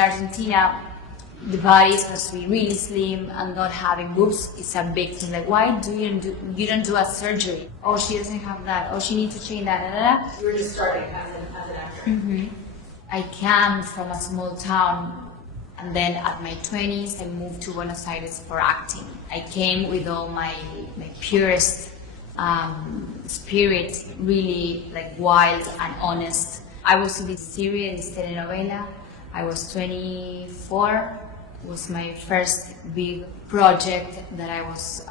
Argentina, the body is supposed to be really slim and not having boobs is a big thing. Like, why do you don't do a surgery? Oh, she doesn't have that. Oh, she needs to change that. Da, da, da. You were just starting as an actor. Mm-hmm. I came from a small town, and then at my 20s, I moved to Buenos Aires for acting. I came with all my purest spirit, really like wild and honest. I was in this series, this telenovela. I was 24. It was my first big project that I was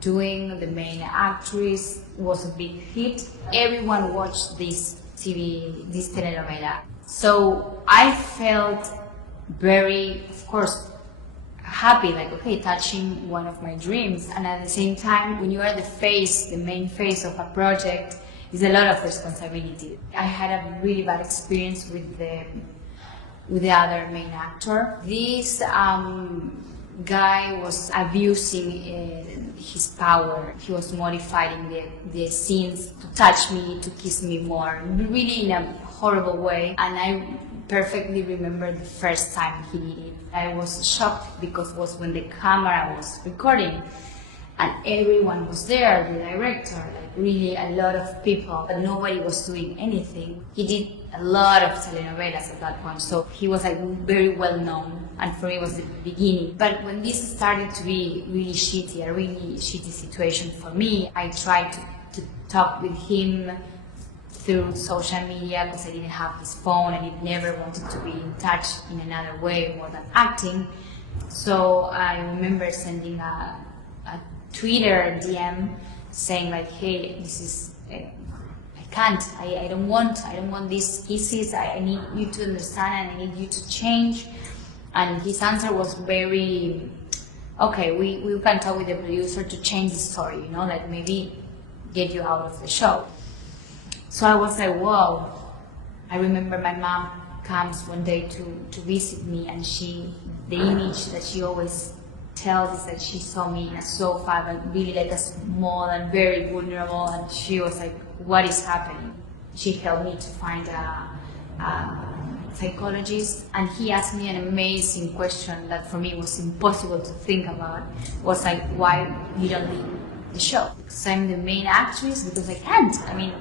doing. The main actress was a big hit. Everyone watched this telenovela. So I felt very, of course, happy, like, okay, touching one of my dreams. And at the same time, when you are the main face of a project, it's a lot of responsibility. I had a really bad experience with the other main actor. This guy was abusing his power. He was modifying the scenes to touch me, to kiss me more, really in a horrible way. And I perfectly remember the first time he did it. I was shocked because it was when the camera was recording and everyone was there, the director, like really a lot of people, but nobody was doing anything. He did a lot of telenovelas at that point, so he was like very well known, and for me it was the beginning. But when this started to be really shitty, a really shitty situation for me, I tried to talk with him through social media because I didn't have his phone and I never wanted to be in touch in another way more than acting. So I remember sending a Twitter DM saying like, hey, this is, I don't want these kisses, I need you to understand and I need you to change. And his answer was very, okay, we can talk with the producer to change the story, you know, like maybe get you out of the show. So I was like, whoa. I remember my mom comes one day to visit me, and the image that she always tells is that she saw me in a sofa, but really like a small and very vulnerable, and she was like, what is happening? She helped me to find a psychologist, and he asked me an amazing question that for me was impossible to think about. Was like, why you don't leave the show? Because I'm the main actress? Because I can't. I mean,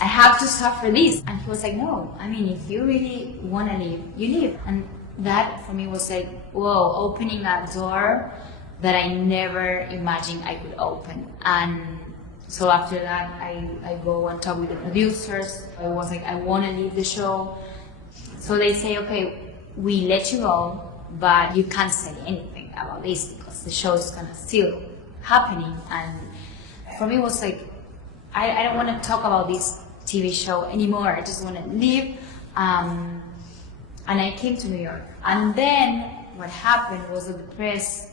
I have to suffer this. And he was like, no, I mean, if you really want to leave, you leave. And that for me was like, whoa, opening a door that I never imagined I could open. And so after that, I go and talk with the producers. I was like, I want to leave the show. So they say, okay, we let you go, but you can't say anything about this because the show is gonna still happening. And for me, it was like, I don't want to talk about this TV show anymore. I just want to leave. And I came to New York. And then what happened was that the press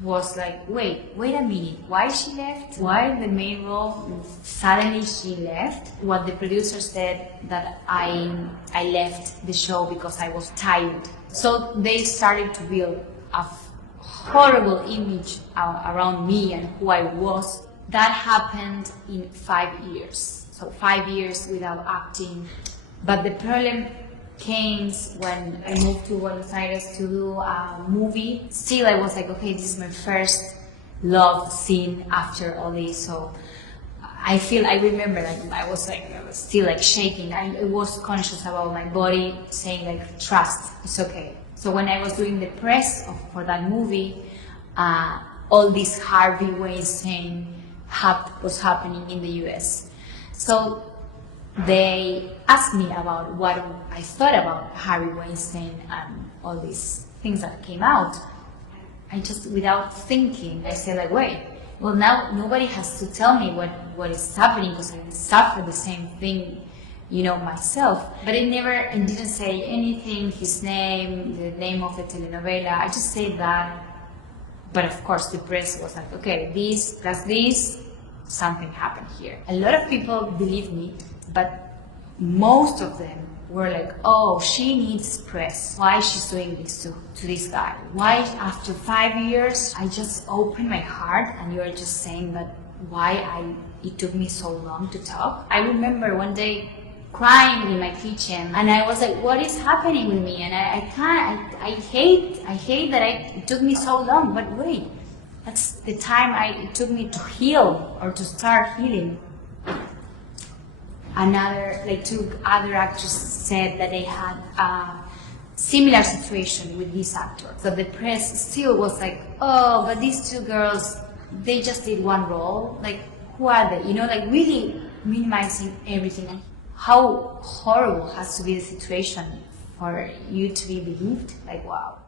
was like, wait a minute, why she left? Why the main role, suddenly she left? What the producer said that I left the show because I was tired. So they started to build a horrible image around me and who I was. That happened in 5 years. So 5 years without acting. But the problem came when I moved to Buenos Aires to do a movie. Still, I was like, okay, this is my first love scene after all this. So I remember like I was still like shaking. I was conscious about my body saying like, trust, it's okay. So when I was doing the press for that movie, all this Harvey Weinstein was happening in the US. So they asked me about what I thought about Harvey Weinstein and all these things that came out. I just, without thinking, I said like, wait, well now nobody has to tell me what is happening because I suffered the same thing, you know, myself. But I didn't say anything, his name, the name of the telenovela. I just said that. But of course the press was like, okay, this plus this, something happened here. A lot of people believed me, but most of them were like, oh, she needs press. Why she's doing this to this guy? Why after 5 years, I just opened my heart and you're just saying that it took me so long to talk? I remember one day crying in my kitchen, and I was like, what is happening with me? And I hate that it took me so long, but wait, that's the time it took me to heal or to start healing. Two other actors said that they had a similar situation with this actor. So the press still was like, oh, but these two girls, they just did one role. Like, who are they? You know, like really minimizing everything. And how horrible has to be the situation for you to be believed. Like, wow.